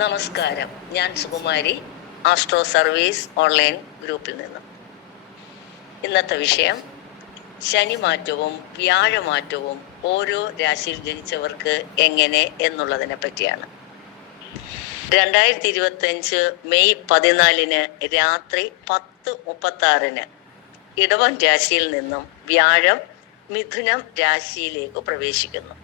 നമസ്കാരം. ഞാൻ Sukumari, astro service online ഗ്രൂപ്പിൽ നിന്നും. ഇന്നത്തെ വിഷയം ശനിമാറ്റവും വ്യാഴമാറ്റവും ഓരോ രാശിയിൽ ജനിച്ചവർക്ക് എങ്ങനെ എന്നുള്ളതിനെ പറ്റിയാണ്. 2025 മെയ് 14 രാത്രി 10:36 ഇടവം രാശിയിൽ നിന്നും വ്യാഴം മിഥുനം രാശിയിലേക്ക് പ്രവേശിക്കുന്നു.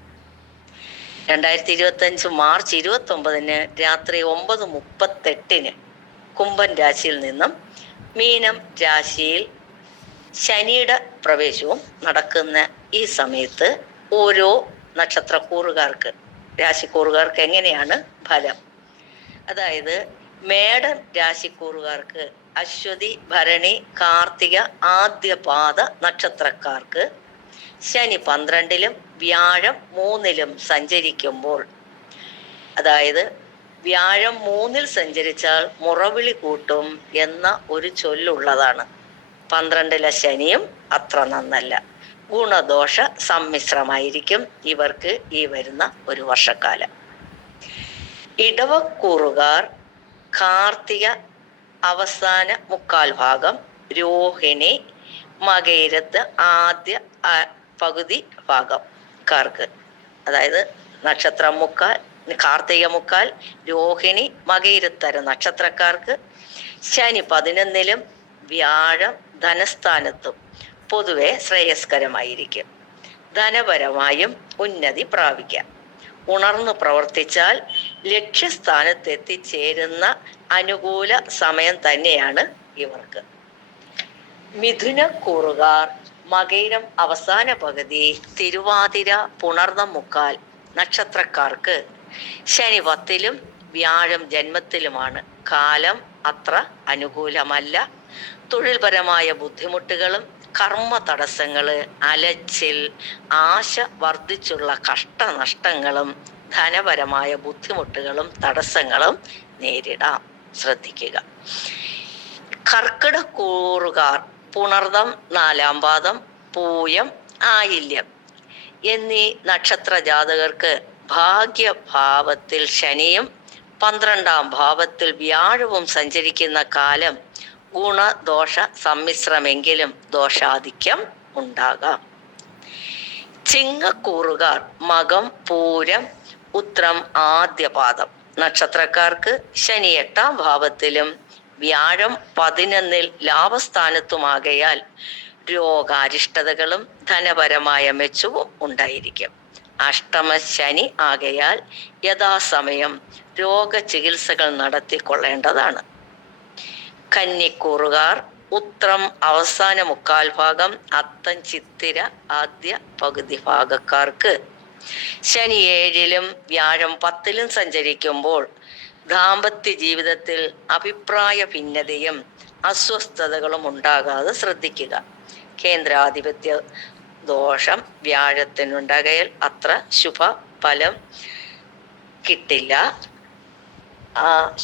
2025 മാർച്ച് 29 രാത്രി 9:38 കുംഭൻ രാശിയിൽ നിന്നും മീനം രാശിയിൽ ശനിയുടെ പ്രവേശവും നടക്കുന്ന ഈ സമയത്ത് ഓരോ നക്ഷത്രക്കൂറുകാർക്ക്, രാശിക്കൂറുകാർക്ക് എങ്ങനെയാണ് ഫലം? അതായത് മേടം രാശിക്കൂറുകാർക്ക് അശ്വതി, ഭരണി, കാർത്തിക, ആദ്യപാദ നക്ഷത്രക്കാർക്ക് ശനി 12-ലും വ്യാഴം 3-ലും സഞ്ചരിക്കുമ്പോൾ, അതായത് വ്യാഴം 3-ൽ സഞ്ചരിച്ചാൽ മുറവിളി കൂട്ടും എന്ന ഒരു ചൊല്ലുള്ളതാണ്. 12-ലെ ശനിയും അത്ര നന്നല്ല. ഗുണദോഷ സമ്മിശ്രമായിരിക്കും ഇവർക്ക് ഈ വരുന്ന ഒരു വർഷക്കാലം. ഇടവക്കൂറുകാർ കാർത്തിക അവസാന 1/4 ഭാഗം, രോഹിണി, മകയിരത്ത് ആദ്യ പകുതി ഭാഗക്കാർക്ക്, അതായത് നക്ഷത്രം 1/4, കാർത്തിക 1/4, രോഹിണി, മകയിരത്തര നക്ഷത്രക്കാർക്ക് ശനി 11-ലും വ്യാഴം ധനസ്ഥാനത്തും പൊതുവെ ശ്രേയസ്കരമായിരിക്കും. ധനപരമായും ഉന്നതി പ്രാപിക്കാം. ഉണർന്നു പ്രവർത്തിച്ചാൽ ലക്ഷ്യസ്ഥാനത്ത് എത്തിച്ചേരുന്ന അനുകൂല സമയം തന്നെയാണ് ഇവർക്ക്. മിഥുനക്കൂറുകാർ മകയിരം അവസാന പകുതി, തിരുവാതിര, പുണർന്നം 1/4 നക്ഷത്രക്കാർക്ക് ശനി 10-ലും വ്യാഴം ജന്മത്തിലുമാണ്. കാലം അത്ര അനുകൂലമല്ല. തൊഴിൽപരമായ ബുദ്ധിമുട്ടുകളും കർമ്മ തടസ്സങ്ങള്, അലച്ചിൽ, ആശ വർദ്ധിച്ചുള്ള കഷ്ടനഷ്ടങ്ങളും ധനപരമായ ബുദ്ധിമുട്ടുകളും തടസ്സങ്ങളും നേരിടാം. ശ്രദ്ധിക്കുക. കർക്കിടക്കൂറുകാർ പുണർന്നം 4-ാം പാദം, പൂയം, ആയില്യം എന്നീ നക്ഷത്ര ജാതകർക്ക് ഭാഗ്യഭാവത്തിൽ ശനിയും 12-ാം ഭാവത്തിൽ വ്യാഴവും സഞ്ചരിക്കുന്ന കാലം ഗുണദോഷ സമ്മിശ്രമെങ്കിലും ദോഷാധിക്യം ഉണ്ടാകാം. ചിങ്ങക്കൂറുകാർ മകം, പൂരം, ഉത്രം, ആദ്യപാദം നക്ഷത്രക്കാർക്ക് ശനി 8-ാം ഭാവത്തിലും വ്യാഴം 11-ൽ ലാഭസ്ഥാനത്തുമാകയാൽ രോഗാരിഷ്ടതകളും ധനപരമായ മെച്ചവും ഉണ്ടായിരിക്കും. അഷ്ടമ ശനി ആകയാൽ യഥാസമയം രോഗചികിത്സകൾ നടത്തിക്കൊള്ളേണ്ടതാണ്. കന്നിക്കൂറുകാർ ഉത്രം അവസാന 1/4 ഭാഗം, അത്തം, ചിത്തിര ആദ്യ പകുതി ഭാഗക്കാർക്ക് ശനി 7-ലും വ്യാഴം 10-ലും സഞ്ചരിക്കുമ്പോൾ ദാമ്പത്യ ജീവിതത്തിൽ അഭിപ്രായ ഭിന്നതയും അസ്വസ്ഥതകളും ഉണ്ടാകാതെ ശ്രദ്ധിക്കുക. കേന്ദ്രാധിപത്യ ദോഷം വ്യാഴത്തിനുണ്ടാകയാൽ അത്ര ശുഭഫലം കിട്ടില്ല.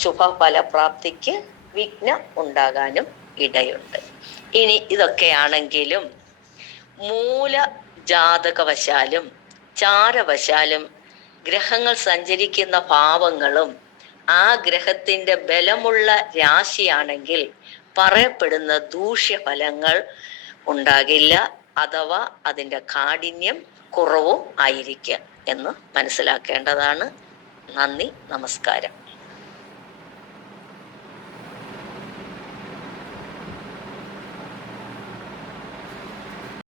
ശുഭഫലപ്രാപ്തിക്ക് വിഘ്നം ഉണ്ടാകാനും ഇടയുണ്ട്. ഇനി ഇതൊക്കെയാണെങ്കിലും മൂല ജാതകവശാലും ചാരവശാലും ഗ്രഹങ്ങൾ സഞ്ചരിക്കുന്ന ഭാവങ്ങളും ആ ഗ്രഹത്തിന്റെ ബലമുള്ള രാശിയാണെങ്കിൽ പറയപ്പെടുന്ന ദൂഷ്യഫലങ്ങൾ ഉണ്ടാകില്ല, അഥവാ അതിൻ്റെ കാഠിന്യം കുറവും ആയിരിക്കുക എന്ന് മനസ്സിലാക്കേണ്ടതാണ്. നന്ദി, നമസ്കാരം.